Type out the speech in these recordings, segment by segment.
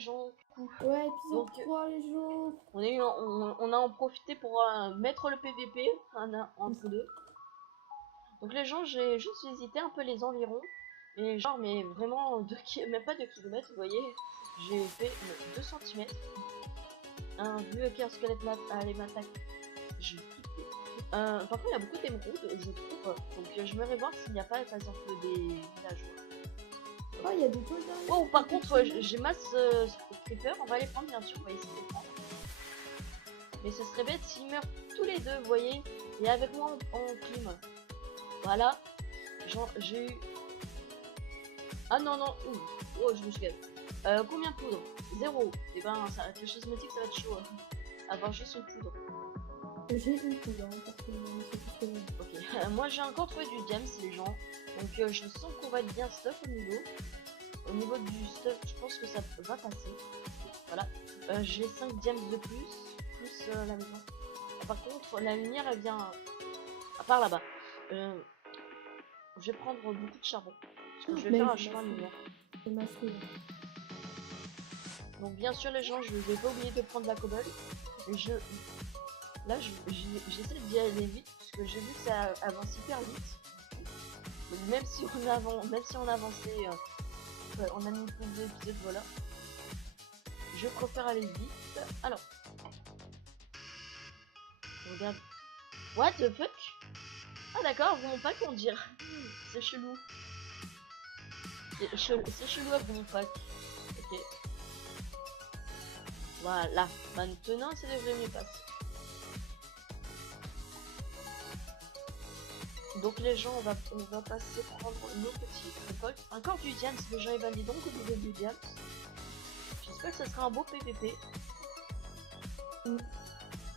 gens. Ouais, épisode Donc, 3 les gens. On a en profité pour mettre le PVP entre deux. Donc les gens, j'ai juste visité un peu les environs. Et genre, mais vraiment, même pas 2 km, vous voyez. J'ai fait 2 cm. Vu qu'un squelette allait m'attaquer, j'ai quitté. Par contre, il y a beaucoup d'émeraudes, je trouve. Donc je me vais voir s'il n'y a pas, par exemple, des villageois. Oh, il y a des trucs derrière. Oh, par contre, j'ai masse creeper, on va les prendre, bien sûr, on va essayer de les prendre. Mais ce serait bête s'ils meurent tous les deux, vous voyez. Et avec moi, on clim. Voilà. J'ai eu... Ah non, non. Ouh. Oh, je me suis gagné. Combien de poudre? 0. Et ben, ça, avec les cosmétiques, ça va être chaud. Avoir juste une poudre. J'ai une poudre, hein, personnellement, mais c'est tout ce que j'ai. Ok. Moi, j'ai encore trouvé du diams, les gens. Donc, je sens qu'on va être bien stuff au niveau. Au niveau du stuff, je pense que ça va passer. Voilà. J'ai 5 diams de plus la maison. Par contre, la lumière, elle vient... À part là-bas. Je vais prendre beaucoup de charbon. Parce que je vais faire un chemin de lumière. C'est ma fille. Donc bien sûr les gens, je vais pas oublier de prendre la cobble. Et là j'essaie d'y aller vite parce que j'ai vu que ça avance hyper vite. Donc, même si on avançait, on a mis plus d'épisodes, voilà. Je préfère aller vite. Alors, regarde. What the fuck? Ah d'accord, vous m'ont pas conduire. C'est chelou. C'est chelou avec mon pack. Ok. Voilà. Maintenant, ça devrait mieux passer. Donc les gens, on va passer prendre nos petits récoltes. Encore du diams, les gens ils valident donc au niveau du diams. J'espère que ça sera un beau PVP.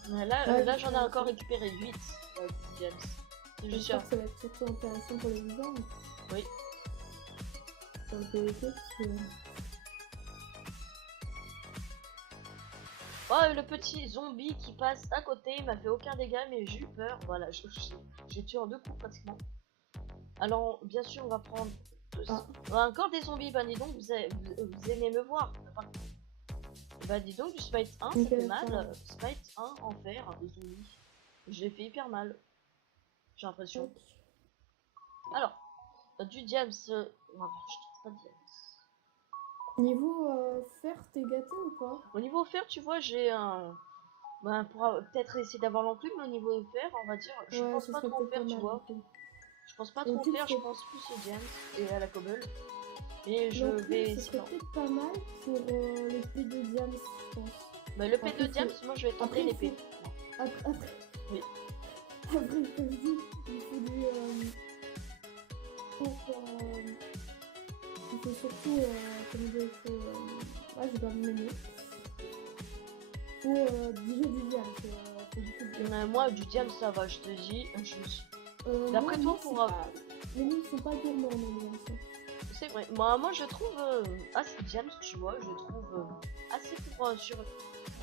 Là j'en ai encore récupéré 8 du diams. J'espère que ça va être surtout intéressant pour les vivants. Oui. Pour le PVP, parce que... Oh, le petit zombie qui passe à côté, il m'a fait aucun dégât, mais j'ai eu peur. Voilà, j'ai tué en 2 coups pratiquement. Alors, bien sûr, on va prendre... encore des zombies, bah dis donc, vous aimez me voir. Bah dis donc, du Spite 1, ça fait mal. Spite 1 en fer, des zombies. J'ai fait hyper mal. J'ai l'impression. Alors, du diams... Non, je trouve pas de diams. Niveau fer, t'es gâté ou pas? Au niveau fer, tu vois, j'ai un... Bah, pour peut-être essayer d'avoir l'enclume, mais au niveau fer, on va dire, je pense pas trop faire, tu vois. Je pense pas trop faire, je pense plus au diams et à la cobble. Et je vais essayer. Ce serait peut-être pas mal pour l'épée de diams, je pense. Bah, l'épée de diams, moi je vais tenter l'épée. Après, oui. Après, comme je dis, il faut du. Il faut surtout. Comment dire, il faut. Ah, j'ai perdu mes mots. Faut déjà du diams. Moi, du diams, ça va, je te dis. D'après toi, pour. Les mines sont pas gourmands, les diams. C'est vrai. Moi, je trouve assez diams, tu vois. Je trouve assez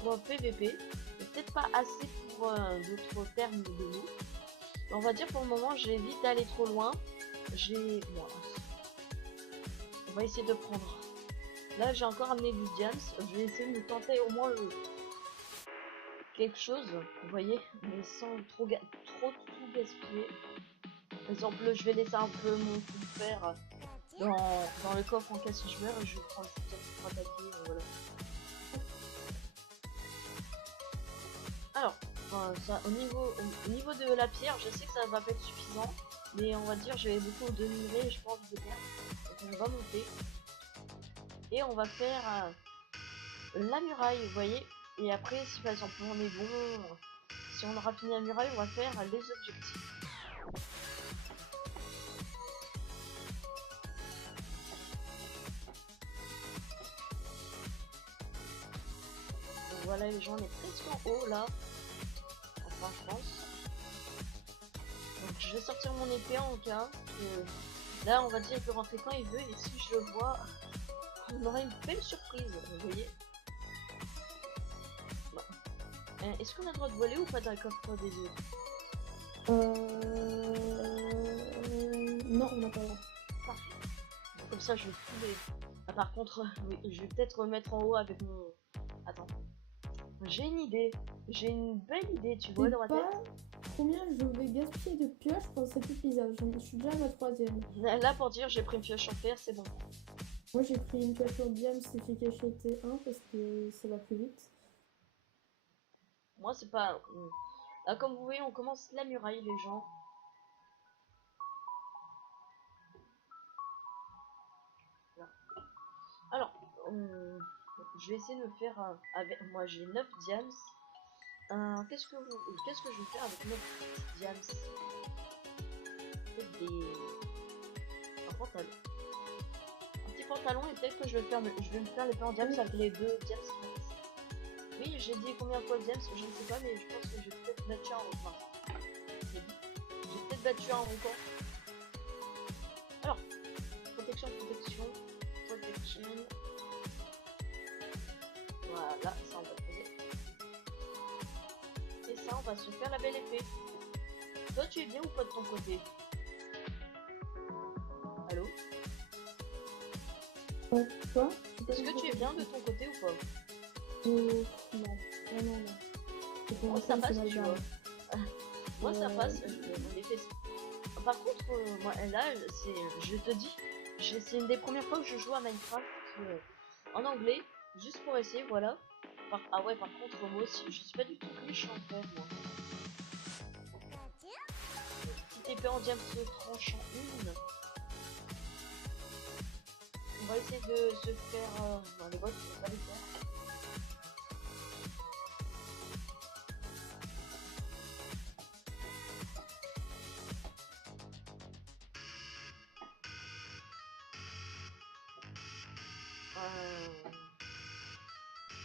pour PVP. Et peut-être pas assez pour d'autres termes de mots. On va dire pour le moment, j'évite d'aller trop loin. Bon, on va essayer de prendre. Là, j'ai encore amené du diams. Je vais essayer de me tenter au moins quelque chose, vous voyez, mais sans trop tout gaspiller. Par exemple, je vais laisser un peu mon coup de fer dans le coffre en cas si je meurs et je vais prendre le diams pour attaquer. Voilà. Alors, ça, au niveau de la pierre, je sais que ça va pas être suffisant, mais on va dire j'ai beaucoup de minerais et je pense de terre. Donc on va monter et on va faire la muraille, vous voyez. Et après, si par exemple on est bon, si on aura fini la muraille, on va faire les objectifs. Donc voilà, les gens, on est presque en haut là. Enfin, je pense. Donc je vais sortir mon épée en cas. Là, on va dire qu'il peut rentrer quand il veut. Et si je le vois, on aura une belle surprise, vous voyez. Bah. Est-ce qu'on a le droit de voler ou pas dans le coffre des autres? Non, on n'a pas le droit. Parfait. Comme ça, je vais trouver Ah, par contre, oui, je vais peut-être remettre en haut avec mon... Attends. J'ai une idée. J'ai une belle idée, tu vois, C'est dans ma pas tête. combien je vais gaspiller de pioches pour cet épisode. Je suis déjà à ma 3e. Là, pour dire, j'ai pris une pioche en fer, c'est bon. Moi j'ai pris une pioche en diamant efficacité 1 parce que ça va plus vite. Moi, c'est pas... Là, comme vous voyez, on commence la muraille, les gens. Là. Alors, je vais essayer de me faire... avec... Moi, j'ai 9 diams. Qu'est-ce que je vais faire avec 9 diams? Peut-être un pantalon. Un petit pantalon et peut-être que je vais me faire les plans en diams avec les 2 diams. Oui, j'ai dit combien de fois diams, je ne sais pas, mais je pense que j'ai peut-être battu un record. J'ai peut-être battu un record. Alors, protection. Voilà, ça on va poser. Et ça, on va se faire la belle épée. Toi, tu es bien ou pas de ton côté? Allô? Ouais, toi? Est-ce que tu es bien de ton côté ou pas? Non, vraiment non. Moi, ça passe, tu vois. Moi, ça passe, on les fait. Par contre, moi, là, je te dis, c'est une des premières fois que je joue à Minecraft en anglais, juste pour essayer, voilà. Ah ouais, par contre, moi aussi, je suis pas du tout riche en fer, moi. Petite épée en diamant se tranche en une. On va essayer de se faire... les bottes, on va pas les faire.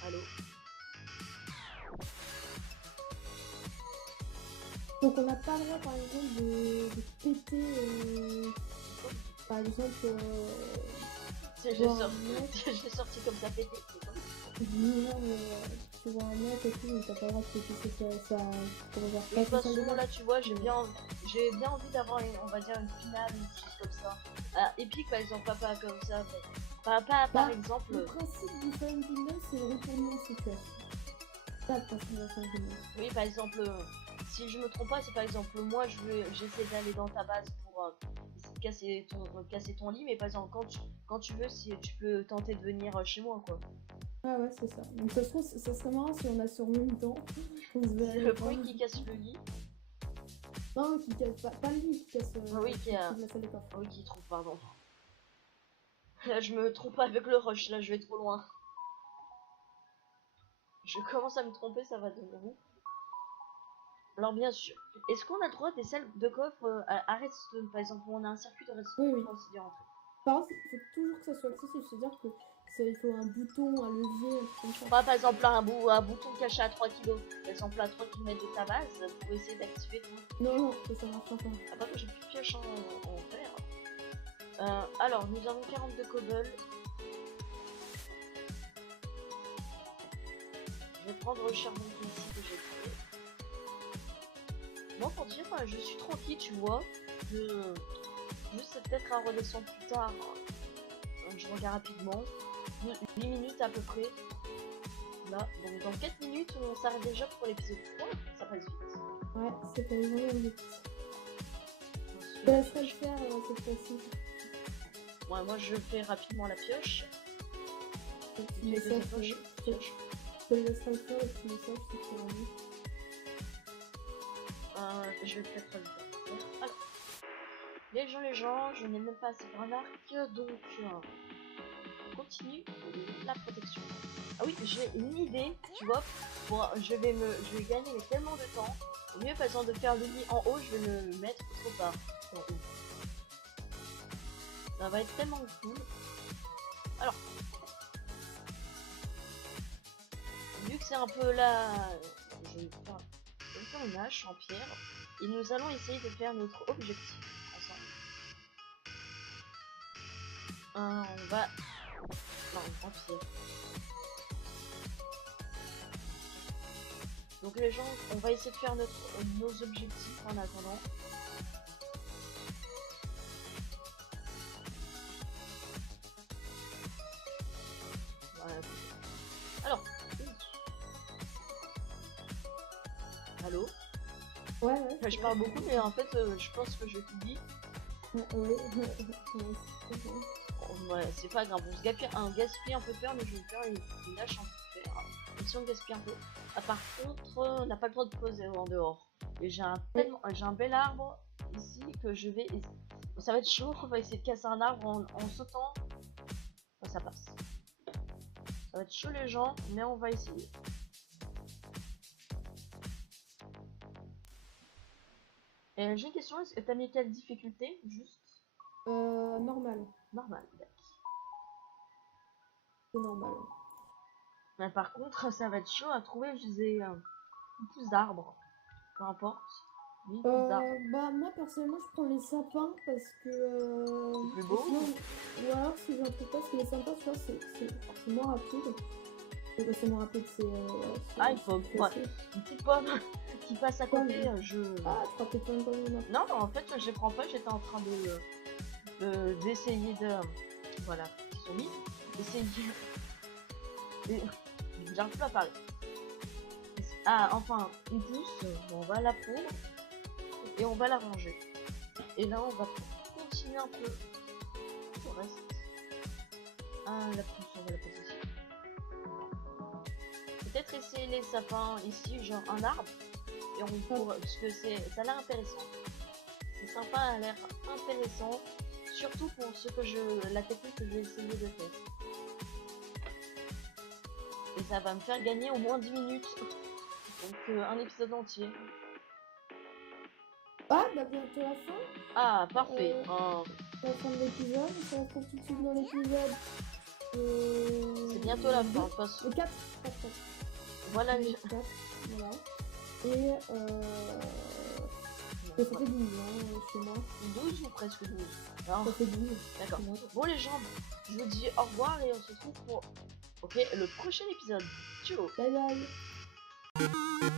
Allô? Donc on n'a pas le droit par exemple de péter par exemple j'ai sorti comme ça pété. non mais tu vois un mec et tout mais t'as pas le droit de péter ça comment dire, De toute façon là tu vois j'ai bien envie d'avoir on va dire une finale ou quelque chose comme ça. Épique par exemple, pas comme ça. Par exemple. Le principe du Fire Kingdom c'est le retournement séquence. Pas le principe du Fire Kingdom. Oui par exemple si je me trompe pas c'est par exemple moi j'essaie d'aller dans ta base pour essayer de casser ton lit, mais par exemple quand tu veux si tu peux tenter de venir chez moi quoi. Ah ouais c'est ça. Donc ça se trouve ça serait marrant si on a sur le même temps. C'est le bruit qui casse le lit. Non qui casse pas le lit, qui casse oui qui la salle des coffres. Oui qui trouve pardon. Là je me trompe pas avec le rush, là je vais trop loin. Je commence à me tromper, ça va devenir où? Alors bien sûr, est-ce qu'on a le droit des salles de coffre à redstone par exemple où on a un circuit de redstone Oui. pour aussi d'y rentrer? Par contre, il faut toujours que ça soit accessible, c'est-à-dire que il faut un bouton, un levier, un truc comme ça. Pas par exemple un bouton caché à 3 kg, par exemple à 3 km de ta base pour essayer d'activer tout. Non, ça marche pas. Ah par contre j'ai plus de pioche en fer. Alors nous avons 42 cobble. Je vais prendre le charbon ici que j'ai trouvé. Moi pour dire je suis tranquille tu vois. Juste peut-être à redescendre plus tard. Je regarde rapidement. 8 minutes à peu près. Là, donc dans 4 minutes on s'arrête déjà pour l'épisode 3. Ça passe vite. Ouais, c'est pas vraiment vite. Je te laisserai le faire cette fois-ci. Ouais, moi je fais rapidement la pioche. Tu mets ça, je te laisserai le faire et tu mets ça, je te ferai envie. Je vais peut-être le faire. Alors, les gens, je n'ai même pas assez pour un arc, donc on continue la protection. Ah oui, j'ai une idée, tu vois. Bon, je vais gagner tellement de temps. Au mieux, par exemple, de faire le lit en haut, je vais me mettre autre part. En haut. Ça va être tellement cool. Alors, vu que c'est un peu là, je vais faire une hache en pierre et nous allons essayer de faire notre objectif ensemble. On va... Non, en pierre. Donc les gens, on va essayer de faire nos objectifs en attendant. Allô? Ouais, ouais. Enfin, je parle beaucoup, mais en fait, je pense que je tout dis. Oui. Ouais, c'est pas grave, on gaspille un peu de fer, mais je vais faire une lâche un peu de fer. Et si on gaspille un peu. Ah, par contre, on n'a pas le droit de poser en dehors. Et j'ai un bel arbre ici que je vais. Ça va être chaud, on va essayer de casser un arbre en sautant. Enfin, ça passe. Ça va être chaud les gens, mais on va essayer. Et j'ai une question, est-ce que t'as mis quelle difficulté? Juste Normal. normal. C'est normal. Mais par contre, ça va être chaud à trouver, je disais, une pousse d'arbre. Peu importe. Une pousse d'arbre. Bah moi personnellement je prends les sapins parce que C'est plus beau. sinon, ou alors si j'en trouve pas, parce que les sapins tu vois c'est moins rapide. C'est moins rapide, Ah, il faut c'est ouais, assez- une petite pomme qui passe à côté. Pomme. Je. Ah, tu crois peut-être pas une pomme. Non, en fait, je les prends pas. J'étais en train d'essayer de. Voilà, ils sont mis. D'essayer. J'arrive plus à parler. Ah, enfin, une pousse. Bon, on va la prendre et on va la ranger. Et là, on va continuer un peu le reste. Ah, la pousse, on va la passer ici. Peut-être essayer les sapins ici, genre un arbre. Et on pourra, parce que ça a l'air intéressant. C'est sympa, a l'air intéressant. Surtout pour la technique que je vais essayer de faire. Et ça va me faire gagner au moins 10 minutes. Donc un épisode entier. Ah bah bientôt la fin. Ah, parfait. La fin de l'épisode, on se retrouve tout de suite dans l'épisode. C'est bientôt la fin. Le 4. Voilà. Le 4, voilà. Et ça fait 12 chez moi. 12 ou presque 12. Alors, Ça fait 12. d'accord. Bon les gens, je vous dis au revoir et on se retrouve pour le prochain épisode. Ciao. Bye bye.